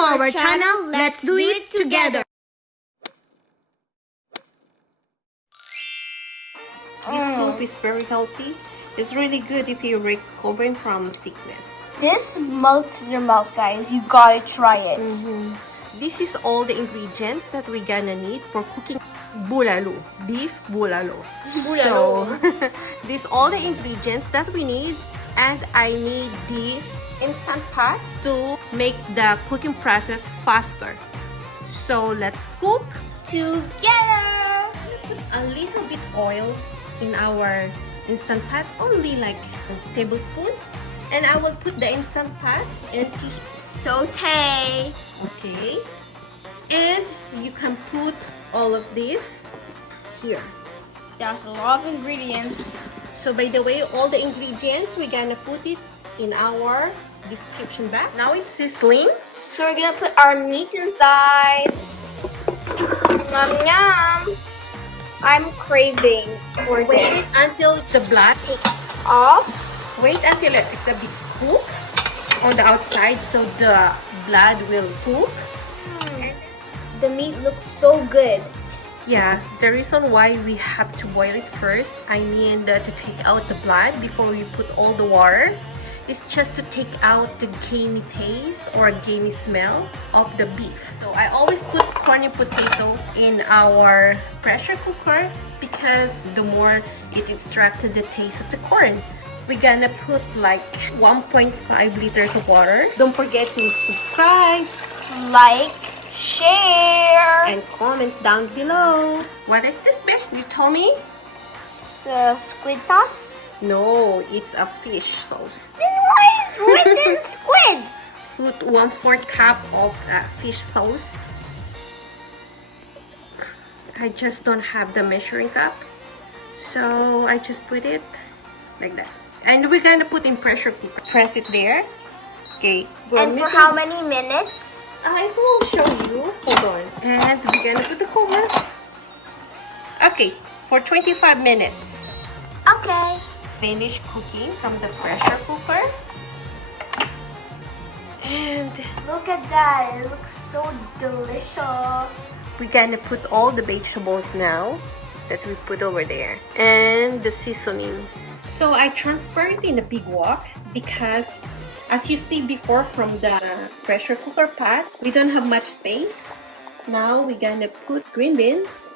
to our channel. Let's do it together. This soup is very healthy. It's really good if you're recovering from sickness. This melts your mouth, guys. You gotta try it. This is all the ingredients that we're gonna need for cooking bulalo, beef bulalo. So, these all the ingredients that we need, and I need this instant pot to make the cooking process faster. So, let's cook Together. a little bit oil in our instant pot, only like a tablespoon. And I will put the instant pot into Saute. okay. And you can put all of this here. That's a lot of ingredients. So by the way, all the ingredients, we're gonna put it in our description box. Now it's sizzling. So we're gonna put our meat inside. Yum yum. I'm craving for Wait this. until the blood Off. Wait until it's a bit cooked on the outside, so the blood will cook. The meat looks so good. Yeah, the reason why we have to boil it first, I mean to take out the blood before we put all the water, is just to take out the gamey taste or gamey smell of the beef. So I always put corn and potato in our pressure cooker because the more it extracted the taste of the corn. We're gonna put like 1.5 liters of water. Don't forget to subscribe, Like, share. and comment down below. What is this, babe? You told me? Squid sauce. No, it's a fish sauce. Then why is written squid? Put 1/4 cup of fish sauce. I just don't have the measuring cup, so I just put it like that. And we're gonna put in pressure cooker. Press it there. Okay. And for how many minutes? I will show you. Hold on. And we're gonna put the cover. Okay, for 25 minutes. Okay. Finish cooking from the pressure cooker. And Look at that. It looks so delicious. we're gonna put all the vegetables now that we put over there. And the seasonings. So I transfer it in a big wok because as you see before from the pressure cooker pot, we don't have much space. Now we're gonna put green beans.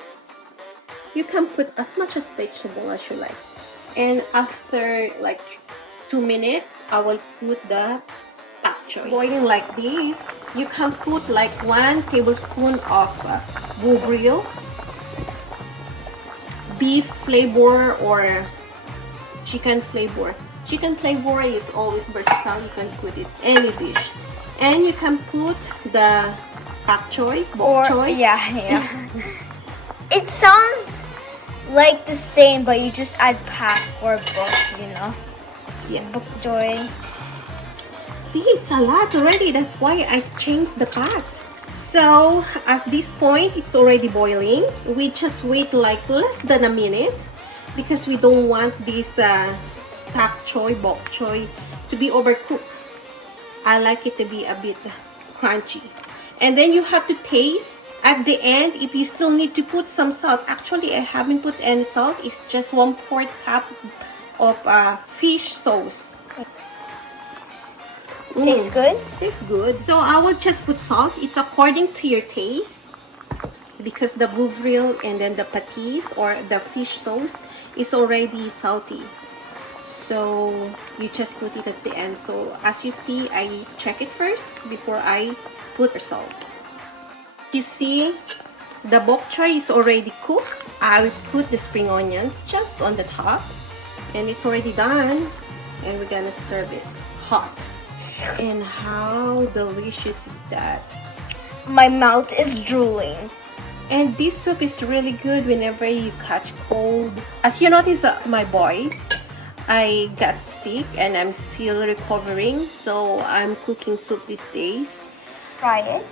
You can put as much as vegetable as you like. And after like 2 minutes, I will put the pak choy. Boiling like this, you can put like 1 tablespoon of bouillon, beef flavor or chicken flavor. Chicken flavor is always versatile. You can put it any dish. And you can put the pak choy, bok choy. Yeah. It sounds like the same, but you just add pak or bok, you know. Yeah. Bok choy. See, it's a lot already. That's why I changed the pot. So at this point, it's already boiling. We just wait like less than a minute because we don't want this pak choy, bok choy to be overcooked. I like it to be a bit crunchy. And then you have to taste at the end if you still need to put some salt. Actually, I haven't put any salt. It's just 1/4 cup of fish sauce. Tastes good? Tastes good. So I will just put salt. It's according to your taste because the bouillon and then the patis or the fish sauce is already salty. So you just put it at the end. So as you see, I check it first before I put the salt. You see, the bok choy is already cooked. I will put the spring onions just on the top, and it's already done. And we're gonna serve it hot. And how delicious is that? My mouth is drooling. And this soup is really good whenever you catch cold. As you notice, my voice, I got sick and I'm still recovering, so I'm cooking soup these days. Try it.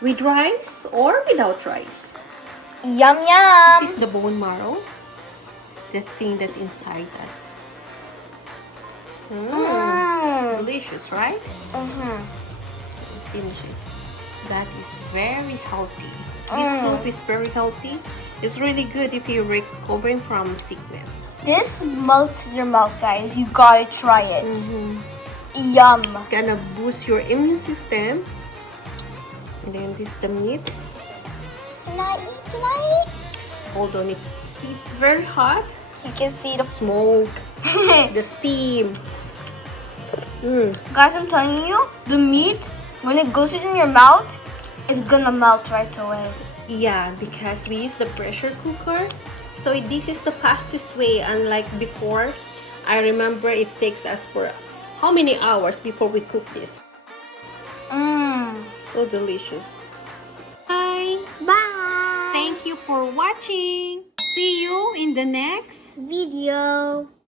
With rice or without rice. Yum yum. This is the bone marrow, the thing that's inside that. Delicious, right? Finish it. That is very healthy. This soup is very healthy. It's really good if you're recovering from sickness. This melts in your mouth, guys. You gotta try it. Yum. Gonna boost your immune system. And then this the meat. Can I eat? Can I eat? Hold on, it's very hot. You can see the Smoke, the steam. Guys, I'm telling you, the meat, when it goes in your mouth, it's gonna melt right away. Yeah, because we use the pressure cooker. So this is the fastest way, unlike before. I remember it takes us for how many hours before we cook this. So delicious. Bye. Bye. Thank you for watching. See you in the next Video.